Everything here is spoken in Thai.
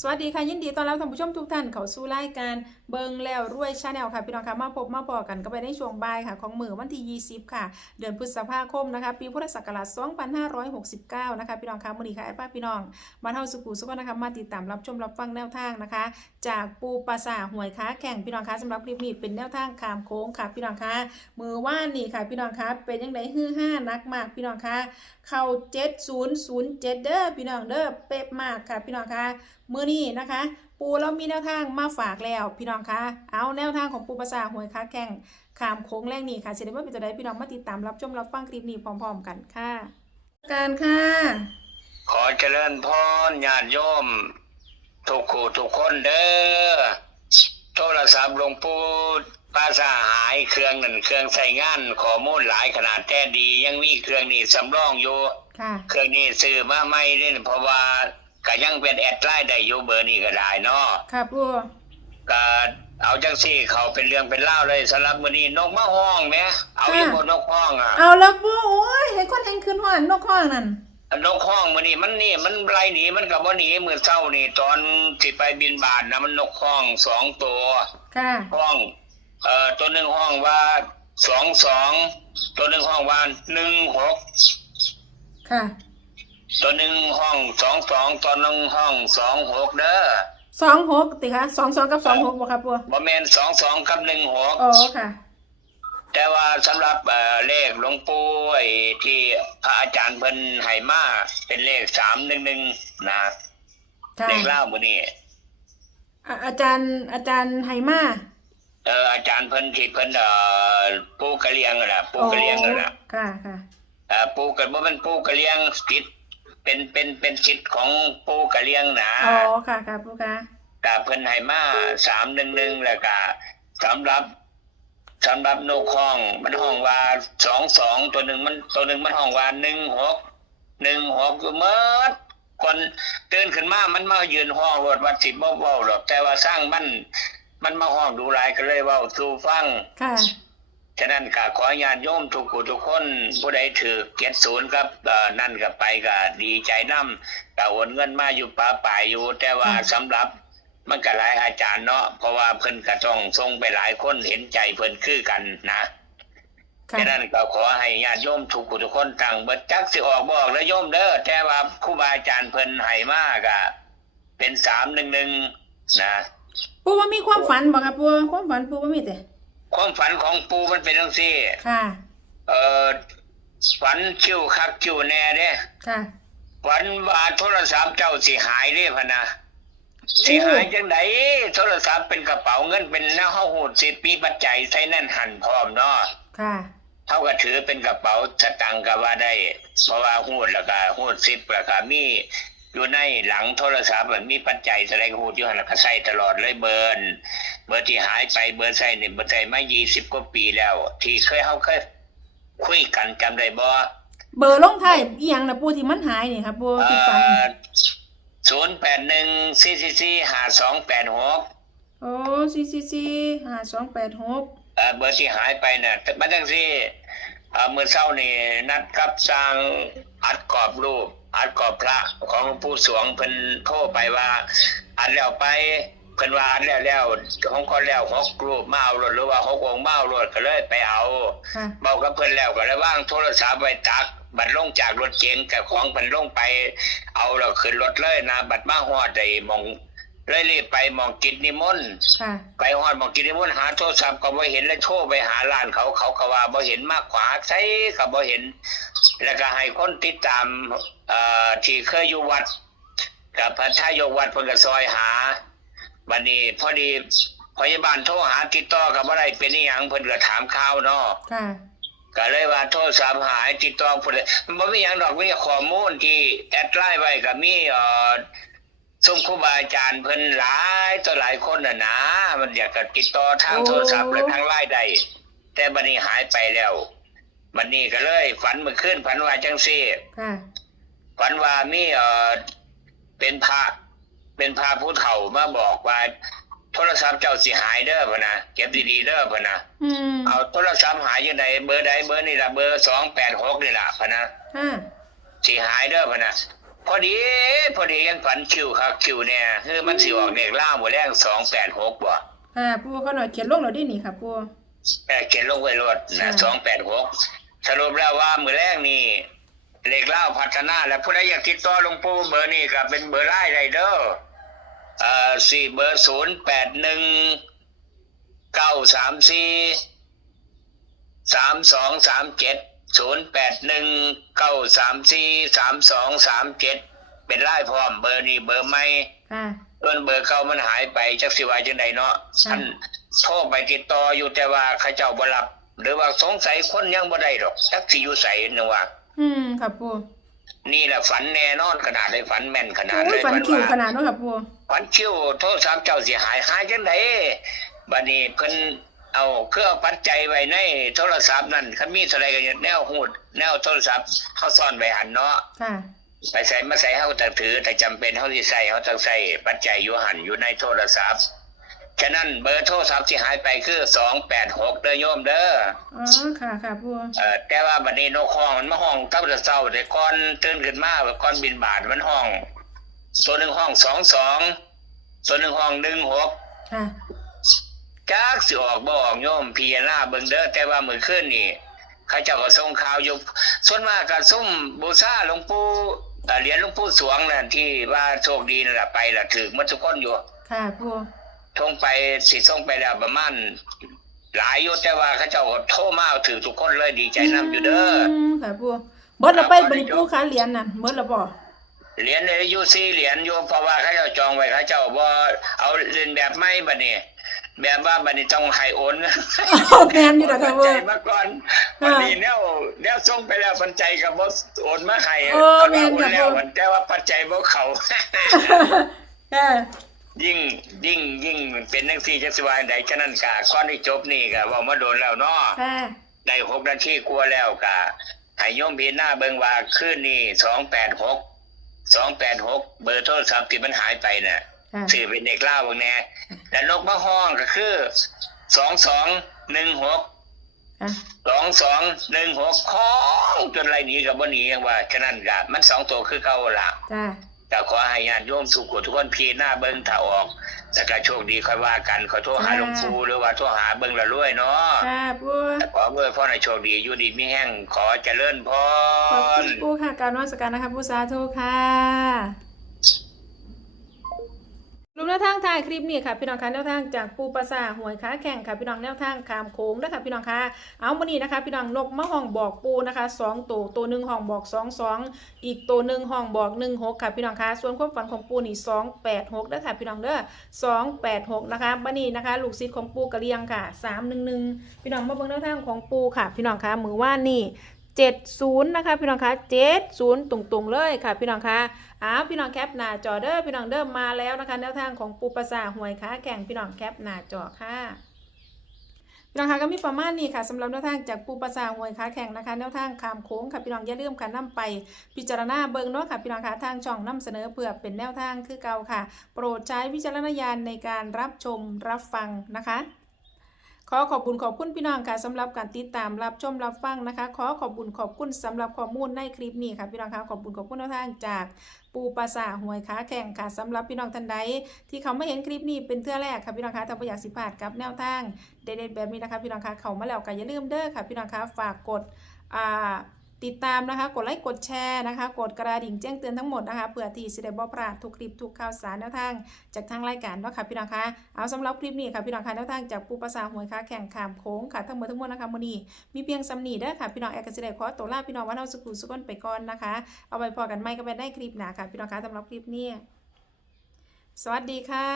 สวัสดีค่ะยินดีต้อนรับท่านผู้ชมทุกท่านเข้าสู่รายการเบิงแล้วรวยชาแนลค่ะพี่น้องค่ะมาพบมาพอกันก็ไปในช่วงบ่ายค่ะของมื้อวันที่20ค่ะเดือนพฤษภาคมนะคะปีพุทธศักราช2569นะคะพี่น้องค่ะมื้อนี้ค่ะแอดป้าพี่น้องมาเท่าสุขุสุขนะคะมาติดตามรับชมรับฟังแนวทางนะคะจากปูปลาสาหวยค้าแข่งพี่น้องค่ะสำหรับคลิปนี้เป็นแนวทางขามโค้งค่ะพี่น้องค่ะมื้อว่านนี่ค่ะพี่น้องค่ะเป็นยังไงฮือฮานักมากพี่น้องค่ะเข้า7007เด้อพี่น้องเด้อเป๊ะมากค่ะพี่น้องค่ะมื้อนี้นะคะปูเรามีแนวทางมาฝากแล้วพี่น้องคะเอาแนวทางของปูภาษาหวยค้าแข่งขามโค้งแรกนี่ค่ะเสด็จว่าเป็นตัวใดพี่น้องมาติดตามรับชมรับฟังคลิปนี้พร้อมๆกันค่ะการค่ะขอเจริญพรญาติโยมทุกคู่ทุกคนเด้อโทรศัพท์หลวงปู่ภาษาหายเครื่องนั่นเครื่องใส่งานข้อมูลหลายขนาดแต่ดียังมีเครื่องนี้สำรองอยู่ค่ะเครื่องนี้ซื้อมาใหม่เด้เพราะว่าก็ยังเป็นแอดไลน์ได้อยู่เบอร์นี้ก็ได้เนาะค่ะปูก็เอาจังซี่เขาเป็นเรื่องเป็นเล่าวเลยสำหรับมื้อนี้นกมาห้องแหมเอาอีกบ่นกห้องอ่ะเอาแล้วปูโอ้ยเห็นคนแห่งคืนห้องนกห้องนั่นนกห้องมื้อนี้มันไล่หนีมันก็บ่หนีมื้อเช้านี่ตอนสิไปบิณฑบาตนะมันนกห้อง2ตัวค่ะห้องตัวหนึ่งห้องว่า22ตัวหนึ่งห้องว่า16ค่ะตัวหนึ่งห้อง22ตัวหนึ่งห้อง26เด้อ26ติคะ22กับ26บ่ครับปูบ่แม่น22กับ16อ๋อค่ะแต่ว่าสำหรับเลขหลวงปู่ไอ้ที่พระอาจารย์เพิ่นให้มาเป็นเลข311นะเลขเล่ามื้อนี้อาจารย์ไหมาอาจารย์เพิ่นที่เพิ่นปู่กะเลียงนั่นล่ะปู่กะเลียงนั่นล่ะค่ะค่ะปู่ก็บ่แม่นปู่กะเลียงติดเป็นสิทธิ์ของปู่กะเลียงนะอ๋อค่ะค่ะปู่ค่ะก็เพิ่นให้มา311แล้วก็สำหรับนกห้องมันห้องว่า22ตัวหนึ่งมันห้องว่า16คือเมิดคนตื่นขึ้นมามันมายืนห้องรถวัดสิบ่เว้าหรอกแต่ว่าสร้างมันมาห้องดูหลายก็เลยเว้าสู่ฟังค่ะฉะนั้นก็ขอญาติโยมทุกผู้ทุกคนผู้ใดถือ70ครับนั่นก็ไปก็ดีใจนำก็โอนเงินมาอยู่ป้าป่ายอยู่แต่ว่าสำหรับมันก็หลายอาจารย์เนาะเพราะว่าเพิ่นก็ต้องส่งไปหลายคนเห็นใจเพิ่นคือกันนะฉะนั้นก็ขอให้ญาติโยมทุกผู้ทุกคนตั้งเบิดจักสิออกบ่ออกแล้วโยมเด้อแต่ว่าครูบาอาจารย์เพิ่นให้มาก็เป็น311นะปู่ว่ามีความฝันบ่ครับปู่ความฝันปู่ว่ามีแต่ความฝันของปู่มันเป็นจังซี่ค่ะฝันคิ้วคักคิ้วแน่เด้ค่ะฝันว่าโทรศัพท์เจ้าสิหายเด้พะนะสิหายจังได๋โทรศัพท์เป็นกระเป๋าเงินเป็นแนวเฮาฮู้สิมีปัจจัยใส่นั่นหั่นพร้อมเนาะค่ะเฮาก็ถือเป็นกระเป๋าสตางค์ก็ว่าได้เพราะว่าฮู้แล้วก็ฮู้10แล้วก็มีอยู่ในหลังโทรศัพท์มันมีปัจจัยแสดงฮู้อยู่หั่นแล้วก็ใช้ตลอดเลยเบอร์ที่หายไปเบอร์ใช้นี่บ่ใช้มา20กว่าปีแล้วที่เฮาเคยคุยกันจำได้บ่เบอร์ลงท้ายอีหยังน่ะปู่ที่มันหายนี่ครับปู่ที่ฝัน081 444 5286โอ้444 5286เบอร์ที่หายไปน่ะมันจังซี่มื้อเช้านี่นัดกับสร้างอัดกรอบรูปอัดกรอบพระของหลวงปู่สวงเพิ่นโทรไปว่าอัดแล้วไปเพิ่นว่าอัดแล้วของก็แล้ว6รูปมาเอารถหรือว่า6องค์มาเอารถก็เลยไปเอาเว้ากับเพิ่นแล้วก็เลยวางโทรศัพท์ไว้ตักบัดลงจากรถเก๋งกับของเพิ่นลงไปเอาแล้วขึ้นรถเลยนะบัดมาฮอดได้หม่องเลยรีบไปหม่องกิจนิมนต์ไปฮอดหม่องกิจนิมนต์หาโทรศัพท์ก็บ่เห็นเลยโทรไปหาร้านเขาก็ว่าบ่เห็นมากขวาใช้ก็บ่เห็นแล้วก็ให้คนติดตามที่เคยอยู่วัดกับพระทายกวัดเพิ่นก็ซอยหาบัดนี้พอดีพยาบาลโทรหาติดต่อก็บ่ได้เป็นอีหยังเพิ่นก็ถามข่าวเนาะก็เลยว่าโทรศัพท์หายติดต่อเพิ่นมันบ่มีหยังดอกมีข้อมูลที่แอดไลน์ไว้ก็มีส่งครูบาอาจารย์เพิ่นหลายต่อหลายคนน่ะนะมันอยากจะติดต่อทางโทรศัพท์และทางไลน์ได้แต่บัดนี้หายไปแล้วบัดนี้ก็เลยฝันเมื่อคืนฝันว่าจังซี่ฝันว่ามีเป็นพระผู้เฒ่ามาบอกว่าโทรศัพท์เจ้าสิหายเด้อพุ่นน่ะเก็บดีๆเด้อพุ่นน่ะเอาโทรศัพท์หายจังได๋เบอร์ใดเบอร์นี่ล่ะเบอร์286นี่ล่ะพุ่นน่ะสิหายเด้อพุ่นน่ะ พอดียังฝันคิวครับคิวเนี่ยคือมันสิออกเด็กล่าหมดแรง286บ่ ค่ะปูเขาหน่อยเขียนลงเราได้นี่ค่ะปู เขียนลงไว้รถนะ286สรุปแล้วว่ามื้อแรกนี่เลขเล่าพัฒนาแล้วผู้ใดอยากติดต่อหลวงปู่เบอร์นี่ก็เป็นเบอร์ไลน์ได้เด้อ4เบอร์0819343237เป็นไลน์พร้อมเบอร์นี้เบอร์ใหม่ ค่ะ เอิ้นเบอร์เก่ามันหายไปจักสิว่าจังไดเนาะท่านโทรไปติดต่ออยู่แต่ว่าเขาเจ้าบ่รับหรือว่าสงสัยคนยังบ่ได้ดอกจักสิอยู่ไสนึกว่า ค่ะปู นี่แหละฝันแน่นอนขนาดเลยฝันแม่นขนาด โอ้ เลย ย ฝันคิว ว่า ขนาดนั้นค่ะปู ฝันคิวโทรศัพท์เจ้าสิหายจังไดบัดนี้เพิ่นเอาเครื่องปัจจัยไว้ในโทรศัพท์นั่นคันมีเท่าใดก็แนวหูดแนวโทรศัพท์เฮาซ่อนไว้หั่นเนาะ ค่ะ ไปใส่มาใส่เฮาต้องถือแต่จำเป็นเฮาสิใส่เฮาต้องใส่ปัจจัยอยู่หั่นอยู่ในโทรศัพท์ฉะนั้นเบอร์โทรศัพท์ที่หายไปคือ286เด้อโยมเด้อ อ๋อ ค่ะปู แต่ว่าบัดนี้นกฮ้องมันมาห้องตั้งแต่เช้าแต่ก่อนตื่นขึ้นมาก่อนบินบาตมันห้องตัวหนึ่งห้อง22ตัวหนึ่งห้อง16 ค่ะ จักสิออกบ่ออกโยมพิจารณาเบิ่งเด้อแต่ว่ามื้อคืนนี่เขาเจ้าก็ส่งข่าวอยู่ส่วนมากก็ซุ่มบูชาหลวงปู่เหรียญหลวงปู่สวงนั่นที่ว่าโชคดีนั่นล่ะไปล่ะถูกหมดทุกคนอยู่ ค่ะปู ส่งไปสิส่งไปแล้วประมาณหลายอยู่แต่ว่าเขาเจ้าก็โทรมาเอาถือทุกคนเลยดีใจนํอยู่เด้อ ค่ะปูเบิดเราไปบริปูค้าเหรียญน่ะเบิดเราบ่ เหรียญเนี่ยอยู่4เหรียญอยู่เพราะว่าเขาเจ้าจองไว้เขาเจ้าบ่เอาเล่นแบบใหม่บัดนี้แบบว่าบัดนี้ต้องให้โอน แม่นอยู่ดอกค่ะปู ใจมาก่อนบัดนี้แนวส่งไปแล้วปัจจัยก็บ่โอนมาให้ แม่น โอน ค่ะ แล้ว ปู แต่ว่าปัจจัยบ่เข้า ค่ะ ยิ่งเป็นจังซี่จักสิว่าใดฉะนั้นก็ก่อนที่จบนี่ก็เว้ามาโดนแล้วเนาะ ค่ะ ได้6นาทีกว่าแล้วก็ให้โยมพิจารณาเบิ่งว่าคืนนี้286เบอร์โทรศัพท์ที่มันหายไปน่ะ ค่ะ ชื่อเป็นเด็กลาวพวกแน่แล้วนกมาห้องก็คือ2216 ค่ะ 2216ของจนไรหนีก็บ่หนียังว่าฉะนั้นก็มัน2ตัวคือเก่าล่ะ จ้า ก็ขอให้ญาติโยมทุกคนพิจารณาเบิ่งถ้าออกแต่ก็โชคดีค่อยว่ากันขอโทรหาหลวงปู่หรือว่าโทรหาเบิ่งละรวยเนาะ ค่ะปู ขอเมื่อพ่อในโชคดีอยู่ดีมีแห้งขอเจริญพ ขอบคุ ร ณปูค่ะการนมัสการนะคะปูสาธุค่ะรูปแนวทางถ่ายคลิปนี้ค่ะพี่น้องคะแนวทางจากปูปราสาทหวยค้าแข่งค่ะพี่น้องแนวทางขามโค้งนะคะพี่น้องคะเอาวันนี้นะคะพี่น้องนกมะห้องบอกปูนะคะ2ตัวหนึ่งห้องบอก22อีกตัวหนึ่งห้องบอก16ค่ะพี่น้องคะส่วนความฝันของปูนี่286เด้อค่ะพี่น้องเด้อ286นะคะวันนี้นะคะลูกศิษย์ของปูกระเลียงค่ะ311พี่น้องมาเบิ่งแนวทางของปูค่ะพี่น้องคะมือว่านี่70นะคะพี่น้องคะ70ตรงๆเลยค่ะพี่น้องคะพี่น้องแคปหน้าจอเด้อพี่น้องเด้อมาแล้วนะคะแนวทางของปูปราสาทหวยค้าแข่งพี่น้องแคปหน้าจอค่ะพี่น้องคะก็มีประมาณนี้ค่ะสำหรับแนวทางจากปูปราสาทหวยค้าแข่งนะคะแนวทางขามโค้งค่ะพี่น้องอย่าลืมค่ะนำไปพิจารณาเบิ่งเนาะค่ะพี่น้องคะทางช่องนำเสนอเพื่อเป็นแนวทางคือเก่าค่ะโปรดใช้วิจารณญาณในการรับชมรับฟังนะคะขอขอบคุณพี่น้องค่ะสำหรับการติดตามรับชมรับฟังนะคะขอขอบคุณสำหรับข้อมูลในคลิปนี้ค่ะพี่น้องค่ะขอบคุณแนวทางจากปูปราสาทหวยค้าแข่งค่ะสำหรับพี่น้องท่านใดที่เขาไม่เห็นคลิปนี้เป็นเทื่อแรกค่ะพี่น้องค่ะถ้าอยากสิพลาดกับแนวทางเด็ดๆแบบนี้นะคะพี่น้องค่ะเข้ามาแล้วก็อย่าลืมเด้อค่ะพี่น้องค่ะฝากกดติดตามนะคะกดไลค์กดแชร์นะคะกดกระดิ่งแจ้งเตือนทั้งหมดนะคะเพื่อที่จะได้บ่พลาดทุกคลิปทุกข่าวสารแนวทางจากทางรายการเนาะค่ะพี่น้องคะเอาสำหรับคลิปนี้ค่ะพี่น้องคะแนวทางจากปูปราสาทหวยค้าแข่งขามโค้งค่ะทั้งหมดนะคะมื้อนี้มีเพียงสำนีเด้อค่ะพี่น้องแอร์ก็สิได้ขอตัวลาพี่น้องว่าเฮาสุขุสุขนไปก่อนนะคะเอาไว้พอกันใหม่ก็ไปได้คลิปหน้าค่ะพี่น้องคะสำหรับคลิปนี้สวัสดีค่ะ